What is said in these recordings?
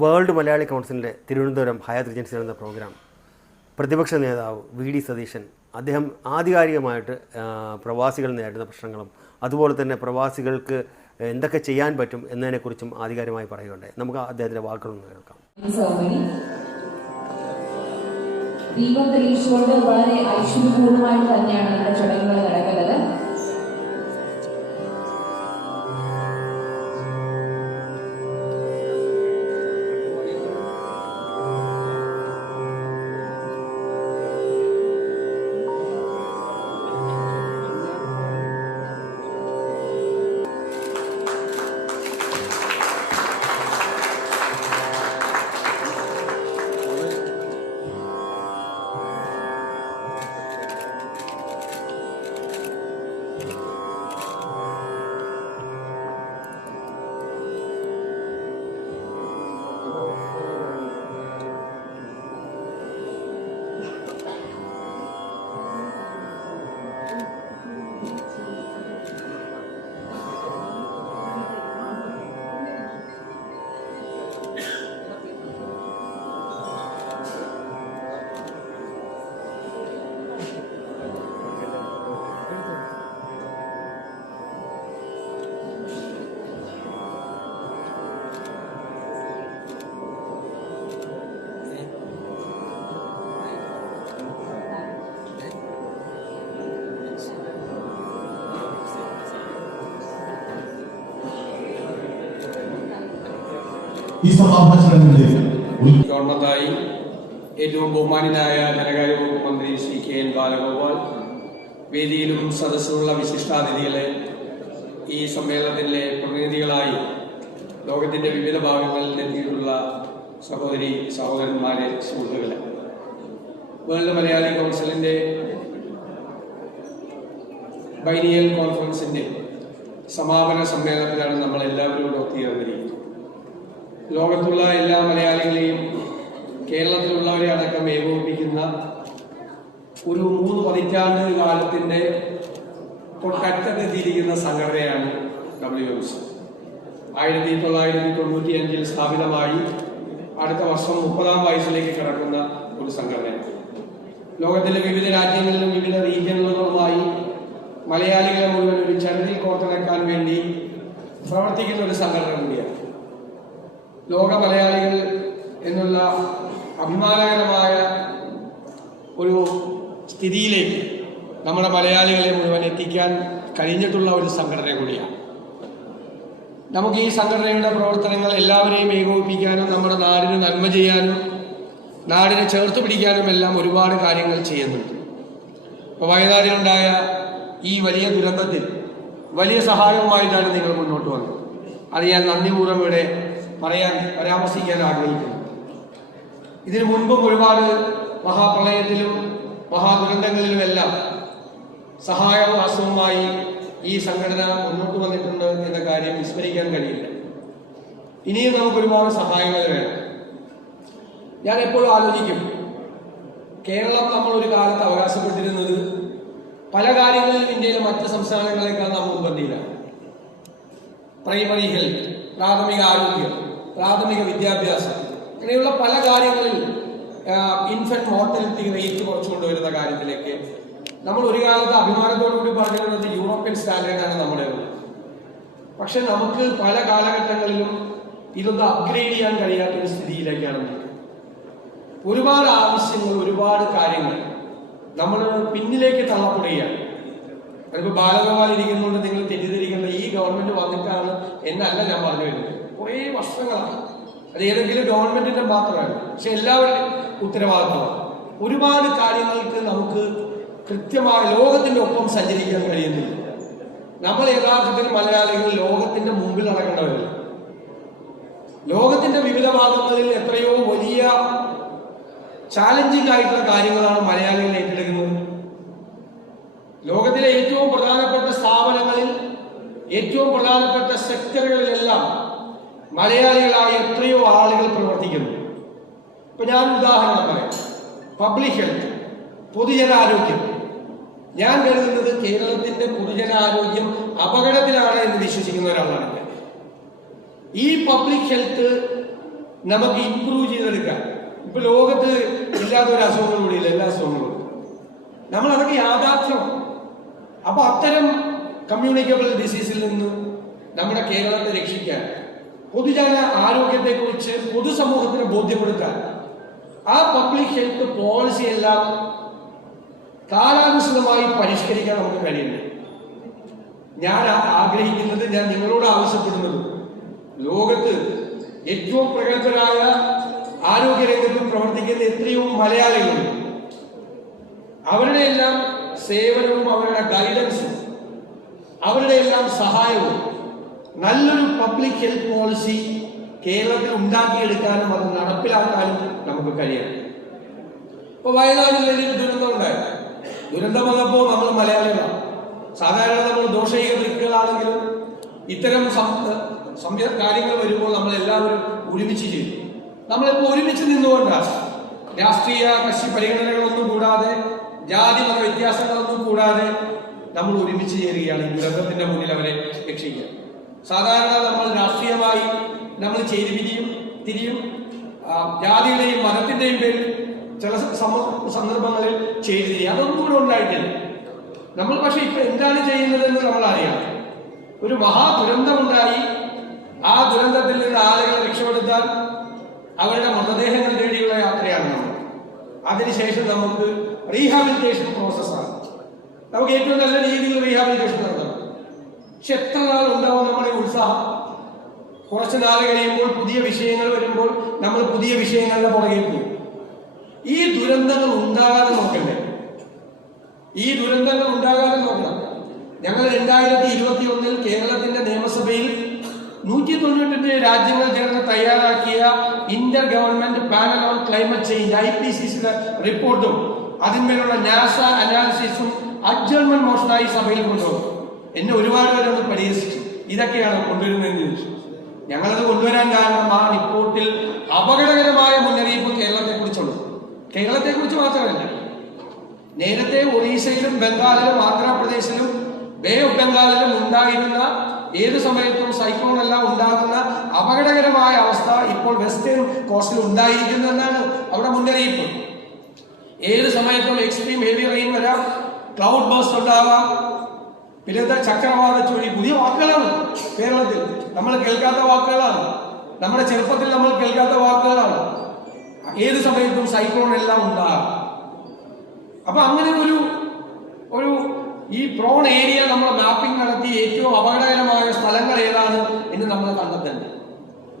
World Malayali കൗൺസിലിന്റെ Thiruvananthapuram higher റിജൻസി എന്ന programme. പ്രതിപക്ഷ നേതാവ് വി ഡി സതീശൻ അദ്ദേഹം ആധികാരികമായിട്ട് പ്രവാസികൾ നേരിടുന്ന പ്രശ്നങ്ങളും അതുപോലെ തന്നെ പ്രവാസികൾക്ക് എന്തൊക്കെ ചെയ്യാൻ പറ്റും എന്നതിനെക്കുറിച്ചും ആധികാരികമായി പറയുകയുണ്ടായി. നമുക്ക് അദ്ദേഹത്തിന്റെ വാക്കുകളൊന്ന് കേൾക്കാം. ദീപം തെളിയിച്ചുകൊണ്ട് വളരെ ഐശ്വര്യപൂർണമായിട്ട് തന്നെയാണ് നമ്മുടെ ചടങ്ങുകൾ നടക്കുന്നത്. ഈ ഗവൺമെന്റായി ഏറ്റവും ബഹുമാനിതായ ധനകാര്യ വകുപ്പ് മന്ത്രി ശ്രീ കെ എൻ ബാലഗോപാൽ വേദിയിലും സദസ്സിലുള്ള വിശിഷ്ടാതിഥികളെ ഈ സമ്മേളനത്തിലെ പ്രതിനിധികളായി ലോകത്തിന്റെ വിവിധ ഭാഗങ്ങളിൽ എത്തിയിട്ടുള്ള സഹോദരി സഹോദരന്മാരെ സുഹൃത്തുക്കളെ. വേൾഡ് മലയാളി കൗൺസിലിന്റെ ബൈനിയൽ കോൺഫറൻസിന്റെ സമാപന സമ്മേളനത്തിലാണ് നമ്മൾ എല്ലാവരും ഒത്തുചേർന്നിരിക്കുന്നത്. ലോകത്തുള്ള എല്ലാ മലയാളികളെയും കേരളത്തിലുള്ളവരെ അടക്കം ഏകോപിപ്പിക്കുന്ന ഒരു മൂന്ന് പതിറ്റാണ്ട് കാലത്തിന്റെ തൊട്ടറ്റത്തെത്തിയിരിക്കുന്ന സംഘടനയാണ് ഡബ്ല്യു എം സി ആയിരത്തി തൊള്ളായിരത്തി തൊണ്ണൂറ്റി അഞ്ചിൽ സ്ഥാപിതമായി അടുത്ത വർഷം മുപ്പതാം വയസ്സിലേക്ക് കിടക്കുന്ന ഒരു സംഘടനയാണ് ലോകത്തിലെ വിവിധ രാജ്യങ്ങളിലും വിവിധ റീജിയനുകളുമായി മലയാളികളെ മുഴുവൻ ഒരു ചരടിൽ കോർത്തിണക്കാൻ വേണ്ടി പ്രവർത്തിക്കുന്ന ഒരു സംഘടന കൂടിയാണ്. ലോക മലയാളികൾ എന്നുള്ള അഭിമാനകരമായ ഒരു സ്ഥിതിയിലേക്ക് നമ്മുടെ മലയാളികളെ മുഴുവൻ എത്തിക്കാൻ കഴിഞ്ഞിട്ടുള്ള ഒരു സംഘടന കൂടിയാണ്. നമുക്ക് ഈ സംഘടനയുടെ പ്രവർത്തനങ്ങൾ എല്ലാവരെയും ഏകോപിപ്പിക്കാനും നമ്മുടെ നാടിന് നന്മ ചെയ്യാനും നാടിനെ ചേർത്ത് പിടിക്കാനും എല്ലാം ഒരുപാട് കാര്യങ്ങൾ ചെയ്യുന്നുണ്ട്. ഇപ്പോൾ വയനാടിലുണ്ടായ ഈ വലിയ ദുരന്തത്തിൽ വലിയ സഹായവുമായിട്ടാണ് നിങ്ങൾ മുന്നോട്ട് വന്നത്. അത് ഞാൻ നന്ദിപൂർവം ഇവിടെ പറയാൻ പരാമർശിക്കാൻ ആഗ്രഹിക്കുന്നു. ഇതിനു മുൻപും ഒരുപാട് മഹാപ്രളയത്തിലും മഹാദുരന്തങ്ങളിലുമെല്ലാം സഹായവാസവുമായി ഈ സംഘടന മുന്നോട്ട് വന്നിട്ടുണ്ട് എന്ന കാര്യം വിസ്മരിക്കാൻ കഴിയില്ല. ഇനിയും നമുക്ക് ഒരുപാട് സഹായങ്ങൾ വേണം. ഞാൻ എപ്പോഴും ആലോചിക്കും കേരളം നമ്മൾ ഒരു കാലത്ത് അവകാശപ്പെട്ടിരുന്നത് പല കാര്യങ്ങളിലും ഇന്ത്യയിലെ മറ്റ് സംസ്ഥാനങ്ങളെക്കാൾ നാം മുൻപന്തിയിലാണ്. പ്രൈമറി ഹെൽത്ത് പ്രാഥമിക ആരോഗ്യം പ്രാഥമിക വിദ്യാഭ്യാസം. ഇങ്ങനെയുള്ള പല കാര്യങ്ങളിൽ ഇൻഫന്റ് മോർട്ടലിറ്റി റേറ്റ് കുറച്ചു കൊണ്ടുവരുന്ന കാര്യത്തിലേക്ക് നമ്മൾ ഒരു കാലത്ത് അഭിമാനത്തോടു കൂടി പറഞ്ഞിരുന്നത് യൂറോപ്യൻ സ്റ്റാൻഡേർഡാണ് നമ്മുടെ പക്ഷെ നമുക്ക് പല കാലഘട്ടങ്ങളിലും ഇതൊന്ന് അപ്ഗ്രേഡ് ചെയ്യാൻ കഴിയാത്ത ഒരു സ്ഥിതിയിലേക്കാണ് ഒരുപാട് ആവശ്യങ്ങൾ ഒരുപാട് കാര്യങ്ങൾ നമ്മൾ പിന്നിലേക്ക് തള്ളപ്പെടുകയാണ്. അതിപ്പോ ബാലഗോപാൽ ഇരിക്കുന്നതുകൊണ്ട് നിങ്ങൾ തെറ്റിദ്ധരിക്കേണ്ട ഈ ഗവൺമെന്റ് വന്നിട്ടാണ് എന്നല്ല ഞാൻ പറഞ്ഞു വരുന്നത്. കുറേ വർഷങ്ങളാണ് അത് ഏതെങ്കിലും ഗവൺമെന്റിന്റെ മാത്രമല്ല പക്ഷെ എല്ലാവരുടെയും ഉത്തരവാദിത്തമാണ് ഒരുപാട് കാര്യങ്ങൾക്ക് നമുക്ക് കൃത്യമായ ലോകത്തിന്റെ ഒപ്പം സഞ്ചരിക്കാൻ കഴിയുന്നില്ല. നമ്മൾ യഥാർത്ഥത്തിൽ മലയാളികൾ ലോകത്തിന്റെ മുമ്പിൽ നടക്കേണ്ടവരല്ല. ലോകത്തിന്റെ വിവിധ ഭാഗങ്ങളിൽ എത്രയോ വലിയ ചാലഞ്ചിങ് ആയിട്ടുള്ള കാര്യങ്ങളാണ് മലയാളികൾ ഏറ്റെടുക്കുന്നത്. ലോകത്തിലെ ഏറ്റവും പ്രധാനപ്പെട്ട സ്ഥാപനങ്ങളിൽ ഏറ്റവും പ്രധാനപ്പെട്ട സെക്ടറുകളിലെല്ലാം മലയാളികളായ എത്രയോ ആളുകൾ പ്രവർത്തിക്കുന്നു. ഇപ്പൊ ഞാൻ ഉദാഹരണം പറയാം. പബ്ലിക് ഹെൽത്ത് പൊതുജനാരോഗ്യം. ഞാൻ കരുതുന്നത് കേരളത്തിന്റെ പൊതുജനാരോഗ്യം അപകടത്തിലാണ് എന്ന് വിശ്വസിക്കുന്ന ഒരാളാണ് ഈ പബ്ലിക് ഹെൽത്ത് നമുക്ക് ഇംപ്രൂവ് ചെയ്തെടുക്കാം. ഇപ്പൊ ലോകത്ത് ഇല്ലാത്ത ഒരു ഇല്ല എല്ലാ അസുഖങ്ങളും നമ്മൾ അതൊക്കെ യാഥാർത്ഥ്യം. അപ്പൊ അത്തരം കമ്മ്യൂണിക്കബിൾ ഡിസീസിൽ നിന്ന് നമ്മുടെ കേരളത്തെ രക്ഷിക്കാൻ പൊതുജന ആരോഗ്യത്തെ ആരോഗ്യത്തെക്കുറിച്ച് പൊതുസമൂഹത്തിന് ബോധ്യപ്പെടുത്താൻ ആ പബ്ലിക് ഹെൽത്ത് പോളിസി എല്ലാം കാലാനുസൃതമായി പരിഷ്കരിക്കാൻ നമുക്ക് കഴിയുന്നു ഞാൻ ആഗ്രഹിക്കുന്നത് ഞാൻ നിങ്ങളോട് ആവശ്യപ്പെടുന്നത് ലോകത്ത് ഏറ്റവും പ്രഗത്ഭരായ ആരോഗ്യരംഗത്ത് പ്രവർത്തിക്കുന്ന എത്രയോ മലയാളികളുണ്ട് അവരുടെ എല്ലാം സേവനവും അവരുടെ ഗൈഡൻസും അവരുടെ എല്ലാം സഹായവും നല്ലൊരു പബ്ലിക് ഹെൽത്ത് പോളിസി കേരളത്തിൽ ഉണ്ടാക്കിയെടുക്കാനും അത് നടപ്പിലാക്കാനും നമുക്ക് കഴിയണം. ഇപ്പൊ വയനാട്ടിൽ ജില്ലയിൽ ദുരന്തം ഉണ്ടായി ദുരന്തം വന്നപ്പോൾ നമ്മൾ മലയാളികളാണ്. സാധാരണ നമ്മൾ ദോഷൈക ദൃക്കുകളാണെങ്കിലും ഇത്തരം കാര്യങ്ങൾ വരുമ്പോൾ നമ്മൾ എല്ലാവരും ഒരുമിച്ച് ചെയ്യും. നമ്മളിപ്പോൾ ഒരുമിച്ച് നിന്നുകൊണ്ടാണ് രാഷ്ട്രീയ കക്ഷി പരിഗണനകളൊന്നും കൂടാതെ ജാതി മത വ്യത്യാസങ്ങളൊന്നും കൂടാതെ നമ്മൾ ഒരുമിച്ച് ചേരുകയാണ് ഈ ദുരന്തത്തിന്റെ മുന്നിൽ അവരെ രക്ഷിക്കാൻ സാധാരണ നമ്മൾ രാഷ്ട്രീയമായി നമ്മൾ ചെയ്തു പിരിയും തിരിയും ജാതിയുടെയും മതത്തിന്റെയും പേരിൽ ചില സന്ദർഭങ്ങളിൽ ചെയ്തു തിരിയും അതൊന്നും കൂടെ ഉണ്ടായിട്ടില്ല. നമ്മൾ പക്ഷെ ഇപ്പൊ എന്താണ് ചെയ്യുന്നതെന്ന് നമ്മൾ അറിയാം ഒരു മഹാ ദുരന്തമുണ്ടായി ആ ദുരന്തത്തിൽ നിന്ന് ആളുകളെ രക്ഷപ്പെടുത്താൻ അവരുടെ മൃതദേഹങ്ങൾ തേടിയുള്ള യാത്രയാണ് നമ്മൾ. അതിനുശേഷം നമുക്ക് റീഹാബിലിറ്റേഷൻ പ്രോസസ്സാണ് നമുക്ക് ഏറ്റവും നല്ല രീതിയിൽ റീഹാബിലിറ്റേഷൻ നടത്തണം പക്ഷെ എത്ര നാൾ ഉണ്ടാവും നമ്മുടെ ഉത്സാഹം? കുറച്ച് നാൾ കഴിയുമ്പോൾ പുതിയ വിഷയങ്ങൾ വരുമ്പോൾ നമ്മൾ പുതിയ വിഷയങ്ങളുടെ പുറകെ പോകും ഈ ദുരന്തങ്ങൾ ഉണ്ടാകാതെ നോക്കണ്ടേ? ഈ ദുരന്തങ്ങൾ ഉണ്ടാകാതെ നോക്കണം. ഞങ്ങൾ രണ്ടായിരത്തി ഇരുപത്തി ഒന്നിൽ കേരളത്തിന്റെ നിയമസഭയിൽ നൂറ്റി തൊണ്ണൂറ്റെട്ട് രാജ്യങ്ങൾ ചേർന്ന് തയ്യാറാക്കിയ inter government panel on climate change I P C സിയുടെ റിപ്പോർട്ടും അതിന്മേലുള്ള നാസ അനാലിസിസും അഡ്ജർമെന്റ് മോഷനായി സഭയിൽ കൊണ്ടുവന്നു. എന്നെ ഒരുപാട് പേര് ഒന്ന് പരിഹസിച്ചു. ഇതൊക്കെയാണ് കൊണ്ടുവരുന്നതെന്ന് ചോദിച്ചു. ഞങ്ങളത് കൊണ്ടുവരാൻ കാരണം ആ റിപ്പോർട്ടിൽ അപകടകരമായ മുന്നറിയിപ്പ് കേരളത്തെ കുറിച്ചുണ്ട് കേരളത്തെ കുറിച്ച് മാത്രമല്ല നേരത്തെ ഒറീസയിലും ബംഗാളിലും ആന്ധ്രാപ്രദേശിലും ബേ ഓഫ് ബംഗാളിലും ഉണ്ടായിരുന്ന ഏത് സമയത്തും സൈക്ലോൺ എല്ലാം ഉണ്ടാകുന്ന അപകടകരമായ അവസ്ഥ ഇപ്പോൾ വെസ്റ്റേൺ കോസ്റ്റിൽ ഉണ്ടായിരിക്കുന്നു എന്നാണ് അവിടെ മുന്നറിയിപ്പ്. ഏത് സമയത്തും എക്സ്ട്രീം ഹെവി റെയിൻ വരാം ക്ലൗഡ് ബേസ്റ്റ് ഉണ്ടാകാം പിന്നെ ചക്രവാത ചുഴി പുതിയ വാക്കുകളാണ് കേരളത്തിൽ. നമ്മൾ കേൾക്കാത്ത വാക്കുകളാണ്. നമ്മുടെ ചെറുപ്പത്തിൽ നമ്മൾ കേൾക്കാത്ത വാക്കുകളാണ്. ഏത് സമയത്തും സൈക്ലോൺ എല്ലാം ഉണ്ടാകും. അപ്പൊ അങ്ങനെ ഒരു ഒരു ഈ പ്രോൺ ഏരിയ നമ്മൾ മാപ്പിംഗ് നടത്തി ഏറ്റവും അപകടകരമായ സ്ഥലങ്ങൾ ഏതാണ് എന്ന് നമ്മൾ കണ്ടെത്തേണ്ടത്.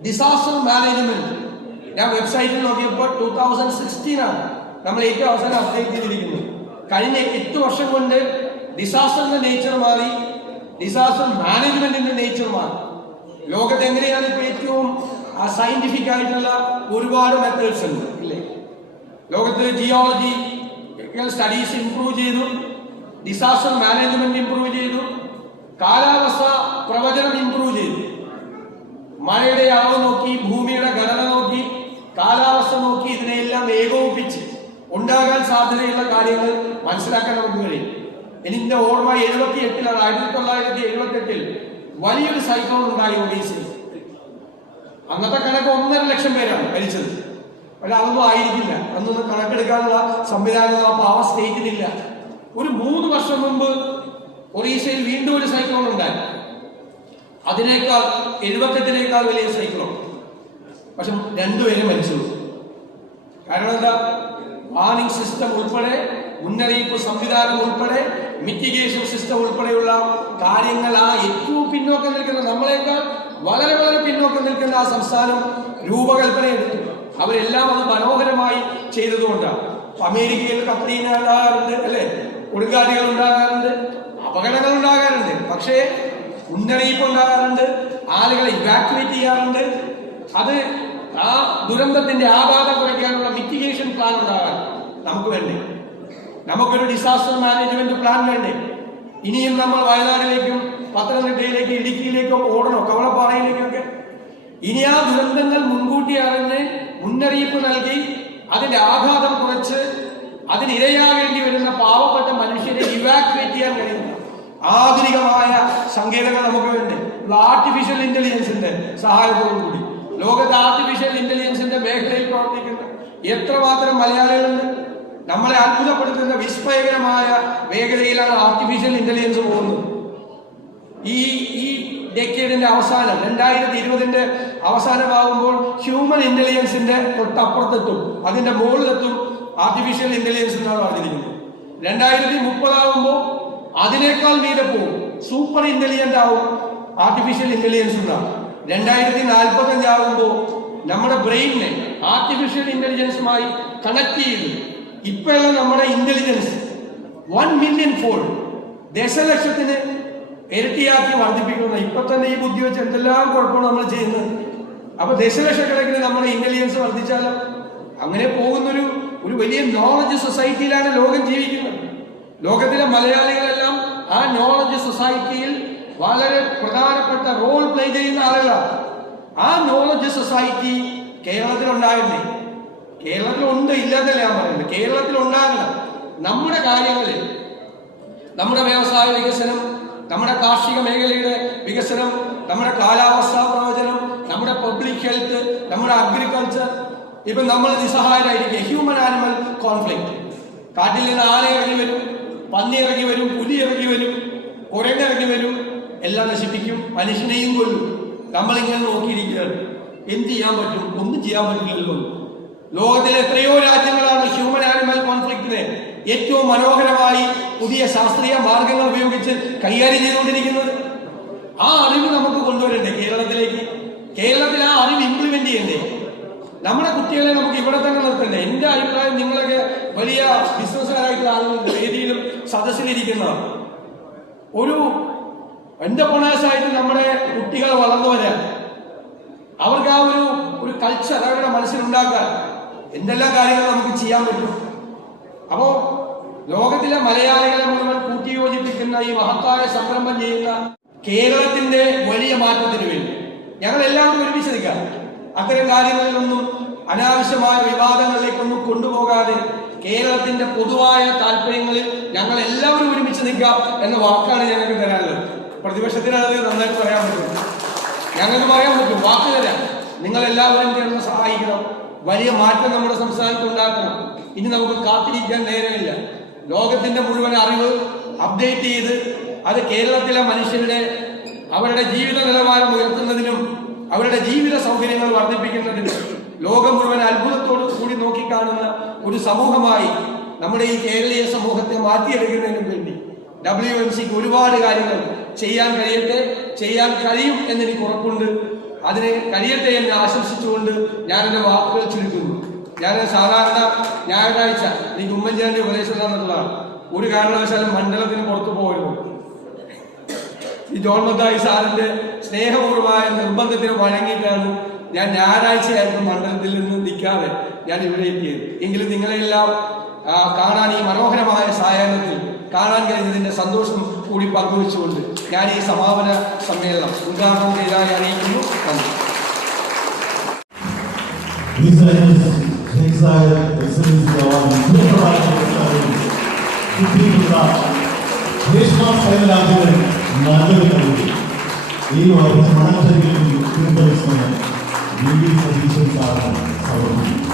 ഡിസാസ്റ്റർ മാനേജ്മെന്റ് ഞാൻ വെബ്സൈറ്റിൽ നോക്കിയപ്പോൾ ടൂ തൗസൻഡ് സിക്സ്റ്റീൻ ആണ്. നമ്മൾ ഏറ്റവും അവസാനം അപ്ഡേറ്റ് ചെയ്തിരിക്കുന്നത്. കഴിഞ്ഞ എട്ട് വർഷം കൊണ്ട് ഡിസാസ്റ്ററിന്റെ നേച്ചർ മാറി ഡിസാസ്റ്റർ മാനേജ്മെന്റിന്റെ നേച്ചർ മാറി. ലോകത്ത് എങ്ങനെയാണ് ഇപ്പൊ ഏറ്റവും സയന്റിഫിക് ആയിട്ടുള്ള ഒരുപാട് മെത്തേഡ്സ് ഉണ്ട് ഇല്ലേ? ലോകത്ത് ജിയോളജി സ്റ്റഡീസ് ഇംപ്രൂവ് ചെയ്തു ഡിസാസ്റ്റർ മാനേജ്മെന്റ് ഇംപ്രൂവ് ചെയ്തു കാലാവസ്ഥ പ്രവചനം ഇംപ്രൂവ് ചെയ്തു. മഴയുടെ അളവ് നോക്കി ഭൂമിയുടെ ഘടന നോക്കി കാലാവസ്ഥ നോക്കി ഇതിനെയെല്ലാം ഏകോപിപ്പിച്ച് ഉണ്ടാകാൻ സാധ്യതയുള്ള കാര്യങ്ങൾ മനസ്സിലാക്കാൻ നമുക്ക് കഴിയും. എനിക്ക് ഓർമ്മ എഴുപത്തി എട്ടിലാണ് ആയിരത്തി തൊള്ളായിരത്തി എഴുപത്തി എട്ടിൽ വലിയൊരു സൈക്ലോൺ ഉണ്ടായി ഒഡീസയിൽ അന്നത്തെ കണക്ക് ഒന്നര ലക്ഷം പേരാണ് മരിച്ചത്. പക്ഷെ അതൊന്നും ആയിരിക്കില്ല. അന്നൊന്നും കണക്കെടുക്കാനുള്ള സംവിധാനം ആ പാവ സ്റ്റേറ്റിലില്ല. ഒരു മൂന്ന് വർഷം മുമ്പ് ഒറീസയിൽ വീണ്ടും ഒരു സൈക്ലോൺ ഉണ്ടായി. അതിനേക്കാൾ എഴുപത്തെട്ടിനേക്കാൾ വലിയ സൈക്ലോൺ പക്ഷെ രണ്ടുപേരും മരിച്ചു കാരണം എന്താ? വാർണിംഗ് സിസ്റ്റം ഉൾപ്പെടെ മുന്നറിയിപ്പ് സംവിധാനം ഉൾപ്പെടെ മിറ്റിഗേഷൻ സിസ്റ്റം ഉൾപ്പെടെയുള്ള കാര്യങ്ങൾ ആ ഏറ്റവും പിന്നോക്കം നിൽക്കുന്ന നമ്മളെക്കാൾ വളരെ വളരെ പിന്നോക്കം നിൽക്കുന്ന ആ സംസ്ഥാനം രൂപകൽപ്പന എടുത്തു അവരെല്ലാം അത് മനോഹരമായി ചെയ്തതുകൊണ്ടാണ് അമേരിക്കയിൽ കത്രീന ഉണ്ടാകാറുണ്ട് അല്ലെ? കൊടുങ്കാറ്റുകൾ ഉണ്ടാകാറുണ്ട് അപകടങ്ങൾ ഉണ്ടാകാറുണ്ട്. പക്ഷേ മുന്നറിയിപ്പ് ഉണ്ടാകാറുണ്ട് ആളുകളെ ഇവാക്യുവേറ്റ് ചെയ്യാറുണ്ട്. അത് ആ ദുരന്തത്തിന്റെ ആഘാതം കുറയ്ക്കാനുള്ള മിറ്റിഗേഷൻ പ്ലാൻ ഉണ്ടാകാൻ നമുക്ക് വേണ്ടേ. നമുക്കൊരു ഡിസാസ്റ്റർ മാനേജ്മെന്റ് പ്ലാൻ വേണ്ടേ? ഇനിയും നമ്മൾ വയനാടിലേക്കും പത്തനംതിട്ടയിലേക്കും ഇടുക്കിയിലേക്കും ഓടണോ കവളപ്പാറയിലേക്കൊക്കെ. ഇനി ആ ദുരന്തങ്ങൾ മുൻകൂട്ടി അറിഞ്ഞ് മുന്നറിയിപ്പ് നൽകി അതിന്റെ ആഘാതം കുറച്ച് അതിനിരയാകേണ്ടി വരുന്ന പാവപ്പെട്ട മനുഷ്യരെ ഇവാക്യുവേറ്റ് ചെയ്യാൻ കഴിയുന്ന ആധുനികമായ സങ്കേതങ്ങൾ നമുക്ക് വേണ്ടേ? ആർട്ടിഫിഷ്യൽ ഇന്റലിജൻസിന്റെ സഹായത്തോടു കൂടി. ലോകത്ത് ആർട്ടിഫിഷ്യൽ ഇന്റലിജൻസിന്റെ മേഖലയിൽ പ്രവർത്തിക്കുന്ന എത്രമാത്രം മലയാളികളുണ്ട്? നമ്മളെ അത്ഭുതപ്പെടുത്തുന്ന വിസ്മയകരമായ മേഖലയിലാണ് ആർട്ടിഫിഷ്യൽ ഇന്റലിജൻസ് പോകുന്നത്. ഈ ഈ ഡെക്കേഡിന്റെ അവസാനം രണ്ടായിരത്തി ഇരുപതിന്റെ അവസാനമാകുമ്പോൾ ഹ്യൂമൻ ഇന്റലിജൻസിന്റെ തൊട്ടപ്പുറത്തെത്തും. അതിന്റെ മുകളിലെത്തും ആർട്ടിഫിഷ്യൽ ഇന്റലിജൻസ് എന്നാണ് പറഞ്ഞിരിക്കുന്നത്. രണ്ടായിരത്തി മുപ്പതാകുമ്പോൾ അതിനേക്കാൾ മീതെ പോകും സൂപ്പർ ഇന്റലിജന്റ് ആവും ആർട്ടിഫിഷ്യൽ ഇന്റലിജൻസ് എന്നാണ്. രണ്ടായിരത്തി നാൽപ്പത്തഞ്ചാകുമ്പോൾ നമ്മുടെ ബ്രെയിനിനെ ആർട്ടിഫിഷ്യൽ ഇന്റലിജൻസുമായി കണക്ട് ചെയ്ത് ഇപ്പോഴുള്ള നമ്മുടെ ഇന്റലിജൻസ് വൺ മില്യൺ ഫോൾഡ് ദശലക്ഷത്തിന് ഇരട്ടിയാക്കി വർദ്ധിപ്പിക്കുന്ന ഇപ്പൊ തന്നെ ഈ ബുദ്ധി വെച്ച് എന്തെല്ലാം കുഴപ്പമാണ് നമ്മൾ ചെയ്യുന്നത്. അപ്പൊ ദശലക്ഷക്കണക്കിന് നമ്മുടെ ഇന്റലിജൻസ് വർദ്ധിച്ചാലോ? അങ്ങനെ പോകുന്നൊരു ഒരു വലിയ നോളജ് സൊസൈറ്റിയിലാണ് ലോകം ജീവിക്കുന്നത്. ലോകത്തിലെ മലയാളികളെല്ലാം ആ നോളജ് സൊസൈറ്റിയിൽ വളരെ പ്രധാനപ്പെട്ട റോൾ പ്ലേ ചെയ്യുന്ന ആളുകളാണ്. ആ നോളജ് സൊസൈറ്റി കേരളത്തിൽ കേരളത്തിലുണ്ടാകണ്ടേ കേരളത്തിലുണ്ട് ഇല്ലാത്തല്ല ഞാൻ പറയുന്നത്? കേരളത്തിൽ ഉണ്ടാകണം നമ്മുടെ കാര്യങ്ങളിൽ നമ്മുടെ വ്യവസായ വികസനം നമ്മുടെ കാർഷിക മേഖലയുടെ വികസനം നമ്മുടെ കാലാവസ്ഥാ പ്രവചനം നമ്മുടെ പബ്ലിക് ഹെൽത്ത് നമ്മുടെ അഗ്രികൾച്ചർ ഇപ്പൊ നമ്മൾ നിസ്സഹായരായിരിക്കുക. ഹ്യൂമൻ ആനിമൽ കോൺഫ്ലിക്റ്റ് കാട്ടിൽ നിന്ന് ആന ഇറങ്ങി വരും പന്നി ഇറങ്ങി വരും പുലി ഇറങ്ങി വരും കുരങ്ങിറങ്ങി വരും എല്ലാം നശിപ്പിക്കും മനുഷ്യനെയും കൊല്ലും. നമ്മളിങ്ങനെ നോക്കിയിരിക്കുകയാണ്. എന്ത് ചെയ്യാൻ പറ്റും? ഒന്നും ചെയ്യാൻ പറ്റില്ലല്ലോ. ലോകത്തിലെ എത്രയോ രാജ്യങ്ങളാണ് ഹ്യൂമൻ ആനിമൽ കോൺഫ്ലിക്റ്റിനെ ഏറ്റവും മനോഹരമായി പുതിയ ശാസ്ത്രീയ മാർഗങ്ങൾ ഉപയോഗിച്ച് കൈകാര്യം ചെയ്തുകൊണ്ടിരിക്കുന്നത്. ആ അറിവ് നമുക്ക് കൊണ്ടുവരണ്ടേ കേരളത്തിലേക്ക്? കേരളത്തിൽ ആ അറിവ് ഇംപ്ലിമെന്റ് ചെയ്യണ്ടേ? നമ്മുടെ കുട്ടികളെ നമുക്ക് ഇവിടെ തന്നെ നിർത്തണ്ടേ? എന്റെ അഭിപ്രായം നിങ്ങളൊക്കെ വലിയ ബിസിനസ്സുകാരായിട്ടുള്ള ആളുകൾ വേദിയിലും സദസ്സിലിരിക്കുന്നതാണ് ഒരു എന്റർപ്രണേഴ്സായിട്ട് നമ്മുടെ കുട്ടികൾ വളർന്നു വരാൻ അവർക്ക് ആ ഒരു ഒരു കൾച്ചർ അവരുടെ മനസ്സിലുണ്ടാക്കാൻ എന്തെല്ലാം കാര്യങ്ങൾ നമുക്ക് ചെയ്യാൻ പറ്റും? അപ്പോ ലോകത്തിലെ മലയാളികളെ മുഴുവൻ കൂട്ടിയോജിപ്പിക്കുന്ന ഈ മഹത്തായ സംരംഭം ചെയ്യുന്ന കേരളത്തിന്റെ വലിയ മാറ്റത്തിന് വേണ്ടി ഞങ്ങൾ എല്ലാവരും ഒരുമിച്ച് നിൽക്കാം. അത്തരം കാര്യങ്ങളിലൊന്നും അനാവശ്യമായ വിവാദങ്ങളിലേക്കൊന്നും കൊണ്ടുപോകാതെ കേരളത്തിന്റെ പൊതുവായ താല്പര്യങ്ങളിൽ ഞങ്ങൾ എല്ലാവരും ഒരുമിച്ച് നിൽക്കാം എന്ന വാക്കാണ് ഞങ്ങൾക്ക് തരാനുള്ളത്. പ്രതിപക്ഷത്തിനത് നന്നായിട്ട് പറയാൻ പറ്റും. ഞങ്ങൾക്ക് പറയാൻ പറ്റും. വാക്ക് തരാം. നിങ്ങൾ എല്ലാവരും ചേർന്ന് വലിയ മാറ്റം നമ്മുടെ സംസ്ഥാനത്ത് ഉണ്ടാക്കണം ഇനി നമുക്ക് കാത്തിരിക്കാൻ നേരമില്ല. ലോകത്തിന്റെ മുഴുവൻ അറിവ് അപ്ഡേറ്റ് ചെയ്ത് അത് കേരളത്തിലെ മനുഷ്യരുടെ അവരുടെ ജീവിത നിലവാരം ഉയർത്തുന്നതിനും അവരുടെ ജീവിത സൗകര്യങ്ങൾ വർദ്ധിപ്പിക്കുന്നതിനും ലോകം മുഴുവൻ അത്ഭുതത്തോട് കൂടി നോക്കിക്കാണുന്ന ഒരു സമൂഹമായി നമ്മുടെ ഈ കേരളീയ സമൂഹത്തെ മാറ്റിയെടുക്കുന്നതിനും വേണ്ടി ഡബ്ല്യു എം സിക്ക് ഒരുപാട് കാര്യങ്ങൾ ചെയ്യാൻ കഴിയട്ടെ. ചെയ്യാൻ കഴിയും എന്നെനിക്ക് ഉറപ്പുണ്ട്. അതിന് കഴിയട്ടെ എന്ന് ആശംസിച്ചുകൊണ്ട് ഞാൻ എന്റെ വാക്കുകൾ ചുരുക്കുന്നു. ഞാൻ സാധാരണ ഞായറാഴ്ച എനിക്ക് ഉമ്മൻചാണ്ടി ഉപദേശം തന്നിട്ടുള്ളതാണ്. ഒരു കാരണവശാലും മണ്ഡലത്തിന് പുറത്തു പോകരുത്. ഈ ജോൺ മത്തായി സാറിന്റെ സ്നേഹപൂർവമായ നിർബന്ധത്തിന് വഴങ്ങിയിട്ടാണ് ഞാൻ ഞായറാഴ്ചയായിരുന്നു മണ്ഡലത്തിൽ നിന്ന് നിൽക്കാതെ ഞാൻ ഇവിടെ എത്തിയത്. എങ്കിലും നിങ്ങളെല്ലാം കാണാൻ ഈ മനോഹരമായ സായാഹ്നത്തിൽ കാണാൻ കഴിഞ്ഞതിന്റെ സന്തോഷം കൂടി പങ്കുവെച്ചുകൊണ്ട് ഞാൻ ഈ സമാപന സമ്മേളനം ഉദ്ഘാടനം ചെയ്തതായി അറിയിക്കുന്നു നന്ദി These items, Exile Excellency Award, കുട്ടികളുള്ള ദേശമാസകലാദികൾ നല്ലത് നൽകി ഈ വർഷം മണച്ചെങ്കിലും പിന്തുണച്ചുകൊണ്ട് വി ഡി സതീശൻ സാറിന് സമർപ്പിക്കും